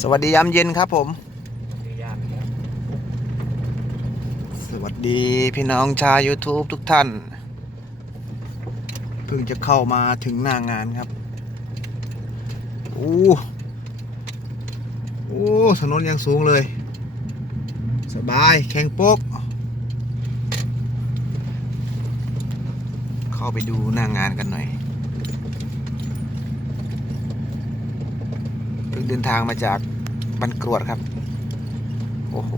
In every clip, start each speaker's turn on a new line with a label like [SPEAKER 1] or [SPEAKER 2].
[SPEAKER 1] สวัสดียามเย็นครับผม สวัสดีพี่น้องชาว YouTube ทุกท่าน เพิ่งจะเข้ามาถึงหน้างานครับ โอู้อู้ถนนยังสูงเลย สบายแข็งโป๊ก เข้าไปดูหน้างานกันหน่อย เดินทางมาจากบันกรวดครับ โอ้โห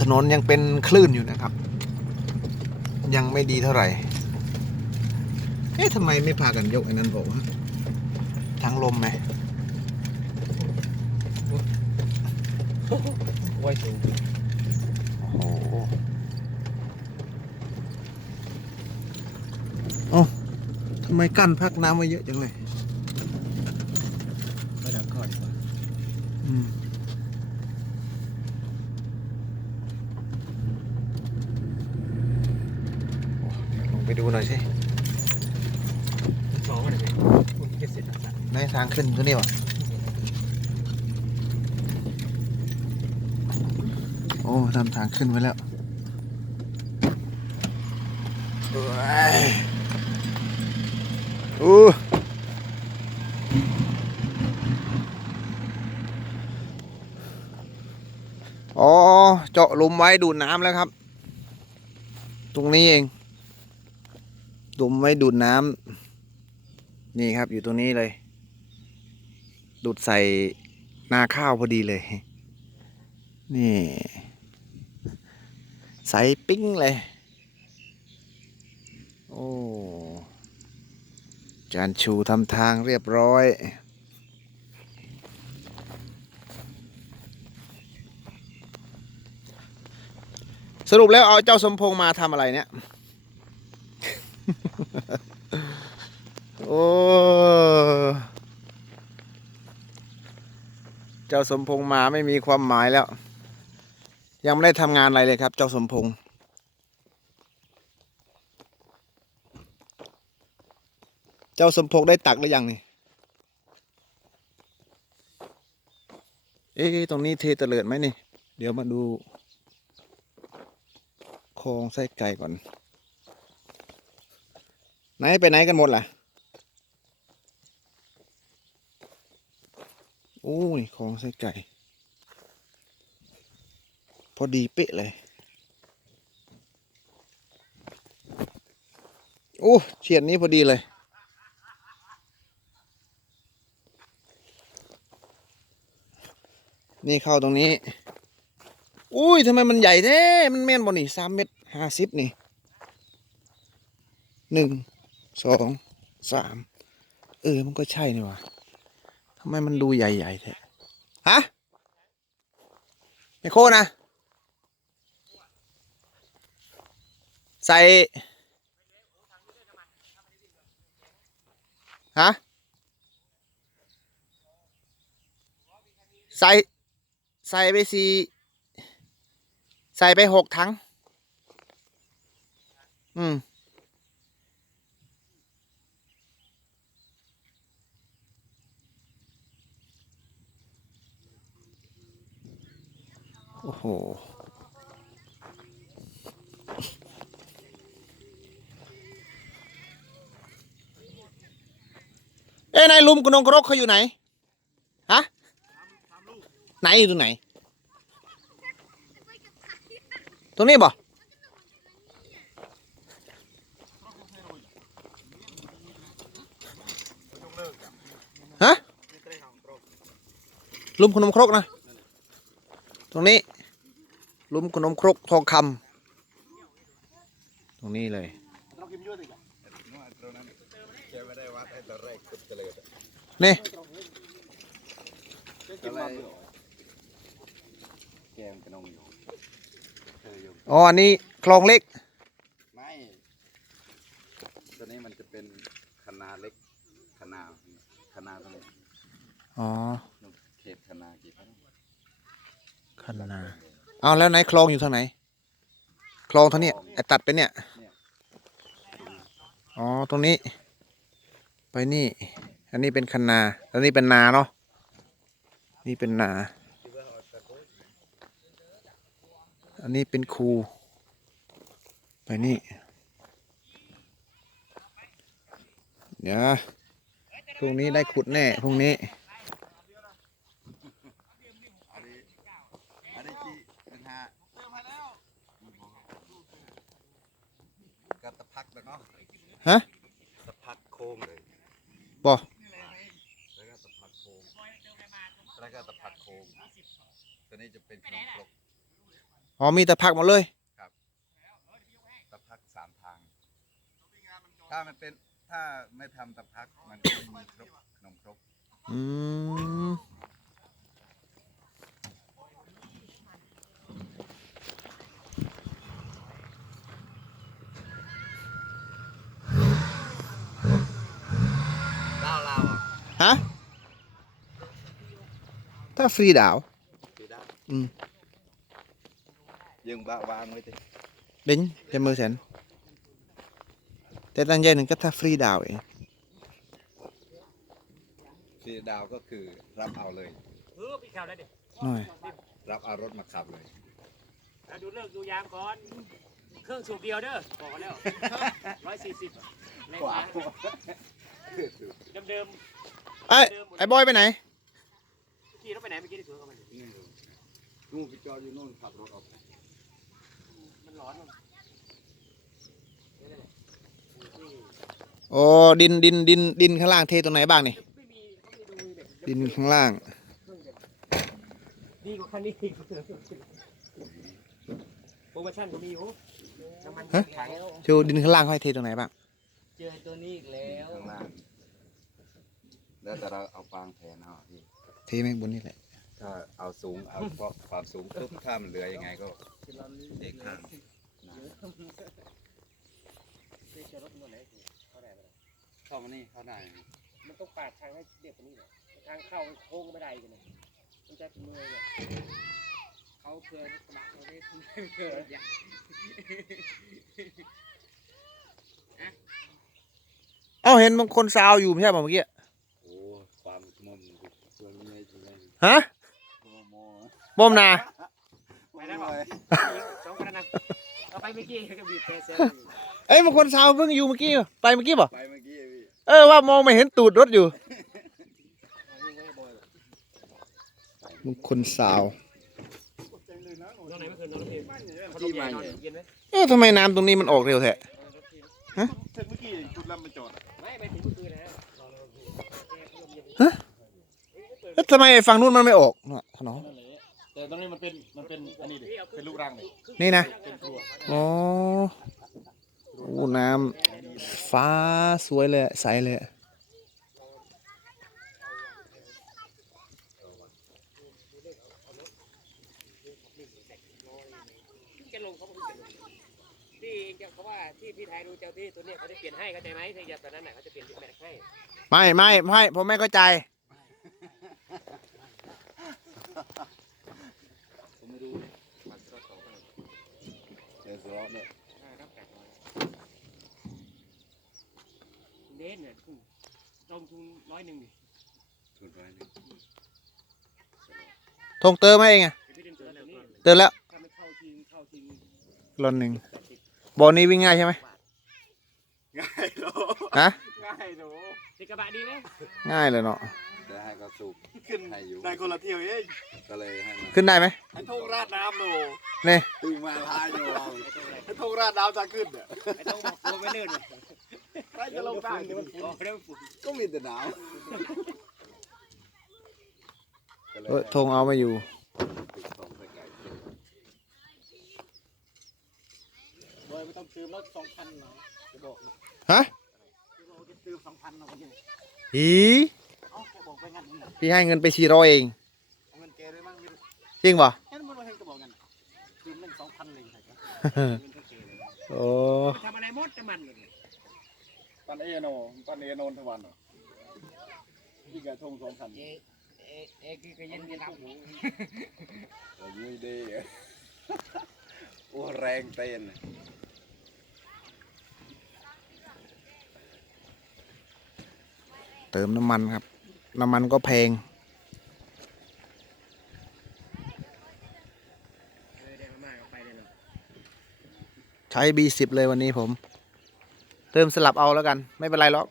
[SPEAKER 1] ถนนยังเป็นคลื่นอยู่นะครับ ยังไม่ดีเท่าไหร่ เอ๊ะทำไมไม่พากันยกไอ้นั้นออกวะทั้งลมไหม
[SPEAKER 2] ไว้สูง
[SPEAKER 1] โอ้โหเอ้ทำไมกั้นพักน้ำไว้เยอะจังเลย
[SPEAKER 2] ไม่ดังก่อนดีกว่า
[SPEAKER 1] อืมโอ้เดี๋ยวลงไปดูหน่ อยสิ
[SPEAKER 2] สองวันเลยคุณจะเสร็จแล้ว
[SPEAKER 1] ในทางขึ้นตัวนี้วะโอ้ทำทางขึ้นไว้แล้วเอ้ยอู้อ๋อ เจาะลุมไว้ดูดน้ำแล้วครับ ตรงนี้เอง หลุมไว้ดูดน้ำนี่ครับอยู่ตรงนี้เลย ดูดใส่นาข้าวพอดีเลย นี่ใส่ปิ้งเลย โอ้จานชูทำทางเรียบร้อยสรุปแล้วเอาเจ้าสมพงษ์มาทำอะไรเนี่ย อ้เจ้าสมพงษ์มาไม่มีความหมายแล้ว ยังไม่ได้ทำงานอะไรเลยครับ เจ้าสมพงษ์เจ้าสมพงษ์ได้ตักหรือยังนี่เอ๊ะตรงนี้เทเตลิดไหมนี่ เดี๋ยวมาดูโครงไส้ไก่ก่อน ไหนไปไหนกันหมดล่ะ โอ้ยของไส้ไก่ พอดีเป๊ะเลย โอ้เฉียดนี้พอดีเลยนี่เข้าตรงนี้ อุ้ยทำไมมันใหญ่แท้ มันแม่นบ่นี่สามเมตรห้าสิบนี่ หนึ่ง สอง สาม เออ มันก็ใช่นี่ว่ะ ทำไมมันดูใหญ่ๆแท้ฮะไมโครนะ ใส่ ฮะ ใส่ ใส่ไปสี่ใส่ไปหกถัง อืม โอ้โห เอ้นายลุมกนงกรกเขาอยู่ไหน ฮะ ไหนอยู่ตรงไหน ตรงนี้บ่ฮะลุมขนมครกนะ ตรงนี้ ลุมขนมครกทองคำตรงนี้เลยนี่
[SPEAKER 2] แกมกระนงอยู่เคยอยู่
[SPEAKER 1] อ๋ออันนี้คลองเล็ก
[SPEAKER 2] ไม่ ตัวนี้มันจะเป็นคณาเล็กคณาคณาตรงนี้
[SPEAKER 1] อ๋อ
[SPEAKER 2] เขตคณากี่พัน
[SPEAKER 1] คันนา เอาแล้วไหนคลองอยู่ทางไหน คลองทางนี้ไอตัดไปเนี่ย อ๋อ ตรงนี้ ไปนี่ อันนี้เป็นคันนาแล้วนี่เป็นนาเนาะ นี่เป็นนา อันนี้เป็นคู ไปนี่ เดี๋ยวพรุ่งนี้ได้ขุดแน่ พรุ่ง
[SPEAKER 2] นี้นี้อันนี้ที่เป็นฮะกับตะพักแล้วเนาะ
[SPEAKER 1] ฮะ
[SPEAKER 2] ตะพักโค้งเลย
[SPEAKER 1] บ่
[SPEAKER 2] แล้วก็ตะพักโค้งแล้วก็ตะพักโค้งตัวนี้ จะเป็นขนมครก
[SPEAKER 1] อ๋อมีแต่ผักหมดเลย
[SPEAKER 2] ตะพักสามทาง ถ้ามันเป็นถ้าไม่ทำตะพักมันก็ไม่มีครกขนมครก
[SPEAKER 1] อืม
[SPEAKER 2] ดาวลาวอะ
[SPEAKER 1] ฮะถ้าฟรีดาว
[SPEAKER 2] สีดาว
[SPEAKER 1] อืม
[SPEAKER 2] ยังบะวางไว้ติ
[SPEAKER 1] đến cho mơ sẵn แต่ตั้งใจหนึ่งก็ถ้าฟรีดาวเอง
[SPEAKER 2] สีดาวก็คือรับเอาเลย
[SPEAKER 3] เออพี่ข่าวได้ดิ
[SPEAKER 1] หน่อย
[SPEAKER 2] รับเอารถมาขับเลย
[SPEAKER 3] เอาดูเลิกดูยามก่อน เครื่องสูบเดียวเด้อบอกกันแล้วร้อยสี่สิบแรง
[SPEAKER 2] กว่า
[SPEAKER 3] ม้าเดิม
[SPEAKER 1] ไอ้ยไอ้บอยไปไหน
[SPEAKER 3] ๆขี่รถไปไหนเมื่อกี้ที่สวนกับมัน
[SPEAKER 2] นี่นู่นไปจอดอยู่นู่นขับรถออก
[SPEAKER 3] มันร้อนมัน
[SPEAKER 1] โอ้ดินดินดินดินข้างล่างเทตรงไหนบ้างนี่
[SPEAKER 3] ไม่มีเขาไม่ดูแบบ
[SPEAKER 1] ดินข้างล่าง
[SPEAKER 3] ดีกว่าคันนี้โปรโมชั่นก็มีอยู่น้ำมัน
[SPEAKER 1] ฮะ
[SPEAKER 3] ขาย
[SPEAKER 1] โชว์ดินข้างล่างให้เทตรงไหนบ้าง
[SPEAKER 3] เจอตัวนี้อีกแล้ว
[SPEAKER 2] ข้างล่างแล้วแต่เราเอาฟางแทนเอาพี่
[SPEAKER 1] เทแม่งบนนี่แหละ
[SPEAKER 2] ถ้าเอาสูงเอาเพราะความสูงปุ๊บถ้ามันเหลือยังไงก็เด็กข้าง
[SPEAKER 3] เจอรถตัวไหนเขาไหน
[SPEAKER 2] เข้ามานี่เข้าได้
[SPEAKER 3] มันต้องปาดทางให้เรียบกว่านี้หน่อยทางเข้าโค้งไม่ได้กันเลยมันจะมือเนี่ยเขาเคยรถกระบะเขาได้เคยอย่าง
[SPEAKER 1] เอ้าเห็นบางคนซาวอยู่ไม่ใช่ป่ะเมื่อกี้
[SPEAKER 2] โอ้ความมุมตัวนี้ไม่ใช่
[SPEAKER 1] ฮะ
[SPEAKER 2] ตัวโม
[SPEAKER 1] บอมนา
[SPEAKER 3] ไปได้ป่ะสองคนนั้นเอาไปเมื่อกี้ก็บีบแต่เซล
[SPEAKER 1] เอ้ยบางคนซาวเพิ่งอยู่เมื่อกี้ไปเมื่อกี้ป่ะ
[SPEAKER 2] ไปเมื่อกี้พี่
[SPEAKER 1] เออว่ามองไม่เห็นตูดรถอยู่บางคนซาว
[SPEAKER 3] นอนไหนไม่เคยนอนรถทีมเขาลมใหญ่นอนเย็นไหม
[SPEAKER 1] เออทำไมน้ำตรงนี้มันออกเร็วแท้
[SPEAKER 4] เมื่อกี้จุดลำมาจอดอะ
[SPEAKER 3] ไม่ไปถึงเมื่อคืนนะนอนรถทีมเขาลมเย็น
[SPEAKER 1] แล้วทำไมไอ้ฝั่งนู้นมันไม่ออกน่ะน้อง
[SPEAKER 4] นั่น แหละแต่ตรงนี้มันเป็นมันเป็นอันนี้ดิเป็นลูกรังเลย
[SPEAKER 1] นี่นะ
[SPEAKER 4] เป็นครัว
[SPEAKER 1] อ๋อโอ้น้ำฟ้าสวยเลยอะใสเลยอะ
[SPEAKER 3] แกลงเขาบอกที่เขาว่าที่พี่ไทยดูเจ้าที่ตัวเนี้ยเขาจะเปลี่ยนให้เข้าใจไหมที่ตอนนั้นน่ะเขาจะเปลี่ยนแม็กให้
[SPEAKER 1] ไม่ไม่ไม่ผมไม่เข้าใจ
[SPEAKER 2] ผม ไม่รู้มันก็ต่อไปเดี๋ยวสล้อเนี่ย
[SPEAKER 3] ครับแปดร้อยเน้นเนี่ยคุณลงทุนร้อยหนึ่งดิ
[SPEAKER 2] ทุนไว้นี่ง
[SPEAKER 1] ทงเติมให้เองอะ
[SPEAKER 3] พี่เดินตัวนี้
[SPEAKER 1] เติมแล้ว
[SPEAKER 3] ถ้าไม่เข้าทีมเข้าทีม
[SPEAKER 1] รอนหนึ่งบอลนี้วิ่งง่ายใช่ไหม
[SPEAKER 4] ง่ายโล
[SPEAKER 1] ฮะ
[SPEAKER 4] ง่ายโล
[SPEAKER 3] ติดกระบะดีไหม
[SPEAKER 1] ง่ายเลยเนาะ
[SPEAKER 2] เดี๋ยวให้เขาสูบ
[SPEAKER 4] ขึ้น
[SPEAKER 2] ให้อยู่
[SPEAKER 4] ได้คนละเที่ยวเอง
[SPEAKER 2] ก็เลยให้มัน
[SPEAKER 1] ขึ้นได้ไหม
[SPEAKER 4] ให้ทงราดน้ำโล
[SPEAKER 1] นี่
[SPEAKER 2] ตึงมาพายอยู่เรา
[SPEAKER 4] ให้ทงราดน้ำจะขึ้นอะ
[SPEAKER 3] ไอ้ต้องบอกตัวไม่เลื่อน
[SPEAKER 4] ใครจะลงได้เดี๋ยวมัน
[SPEAKER 3] อ๋อเรื่องฝุ่น
[SPEAKER 2] ก็มีแต่หนาวก็เลย
[SPEAKER 1] เออทงเอาไม่อยู่
[SPEAKER 2] ติดของไปไกล
[SPEAKER 4] โดยไม่ต้องซื้อรถสองพันเนาะจะบอกนะ
[SPEAKER 1] ฮะ
[SPEAKER 4] จะซื้อสองพันเนาะคนนี้
[SPEAKER 1] อี พี่ให้เงินไปสี่ร้อยเอง
[SPEAKER 4] เอาเงินแกด้วยมั้งไม่รู้
[SPEAKER 1] จริงป่ะ
[SPEAKER 4] แค่นั้นมันมาให้ก็บอกงั้นน่ะคืนเล่นสองพันเลยใช่ไหม
[SPEAKER 1] โอ้
[SPEAKER 3] ทำอะไรมดจะมันเลย
[SPEAKER 4] ปันเอโนปันเอโนนทวันเหรอพี่กะทงสองพัน
[SPEAKER 3] เอ๊ะเอ๊ะเอ๊ะคือก็ยังไม่รับหู
[SPEAKER 2] เรายุ้ยดีอะโอ้แรงเต้นน่ะ
[SPEAKER 1] เติมน้ำมันครับ น้ำมันก็แพง
[SPEAKER 3] เออเดี๋ยวมาเอาไปเลยเนาะ
[SPEAKER 1] ใช้ B10 เลยวันนี้ผม เติมสลับเอาแล้วกัน ไม่เป็นไรหรอก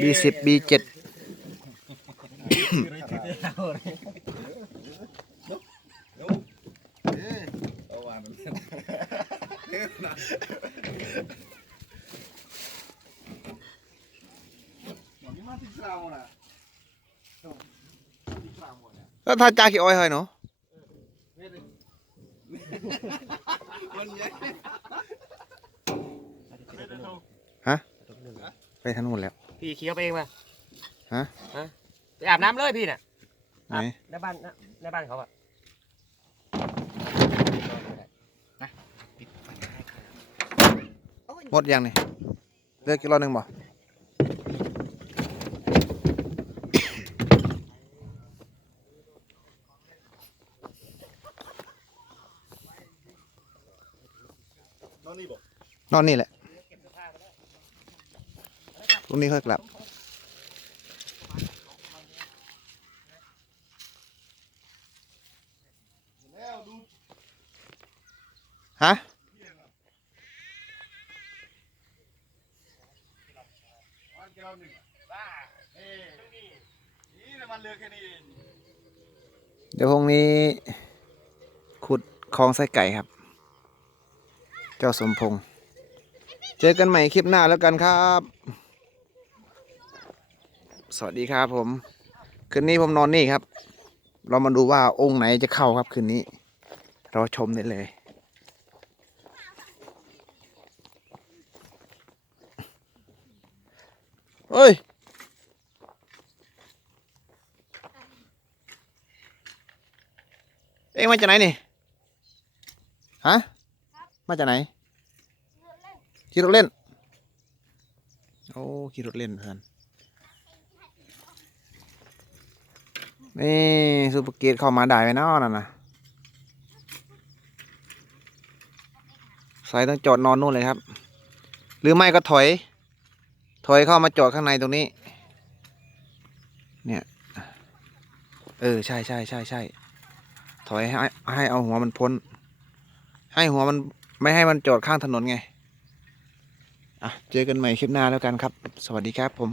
[SPEAKER 1] B10 B7
[SPEAKER 2] เอาวางมันนี่มาที่เราน่ะ
[SPEAKER 1] แล้วถ้าจ้าขี้อ้อยเฮ้ยเนาะ
[SPEAKER 2] มันใหญ่
[SPEAKER 1] ไปทางนู้นแล้ว
[SPEAKER 3] พี่ขี่เขาไปเองมา
[SPEAKER 1] ฮะ
[SPEAKER 3] ฮะไปอาบน้ำเลยพี่น่ะ
[SPEAKER 1] ไหน
[SPEAKER 3] ในบ้านในบ้านเขาอะ
[SPEAKER 1] หมดยังนี่เลือกกิโลหนึ่งบ่
[SPEAKER 4] นอนนี่บอก
[SPEAKER 1] นอนนี่แหละพรุ่งนี้ค่อยกลับ ฮะ เดี๋ยวพรุ่งนี้ ขุดคลองไส้ไก่ครับ เจ้าสมพงษ์ เจอกันใหม่คลิปหน้าแล้วกันครับ สวัสดีครับผมคืนนี้ผมนอนนี่ครับ เรามาดูว่าองค์ไหนจะเข้าครับคืนนี้ เราชมได้เลยเฮ้ยเอ็งมาจากไหนนี่ ฮะ มาจากไหน ขี่รถเล่น โอ้ขี่รถเล่นเพื่อนนี่ซูเปอร์เกตเข้ามาได้ไหมเนาะนั่นนะสายต้องจอดนอนนู่นเลยครับ หรือไม่ก็ถอย ถอยเข้ามาจอดข้างในตรงนี้ เนี่ย เออใช่ใช่ใช่ใช่ถอยให้ให้เอาหัวมันพ้น ให้หัวมันไม่ให้มันจอดข้างถนนไง อะเจอกันใหม่คลิปหน้าแล้วกันครับ สวัสดีครับผม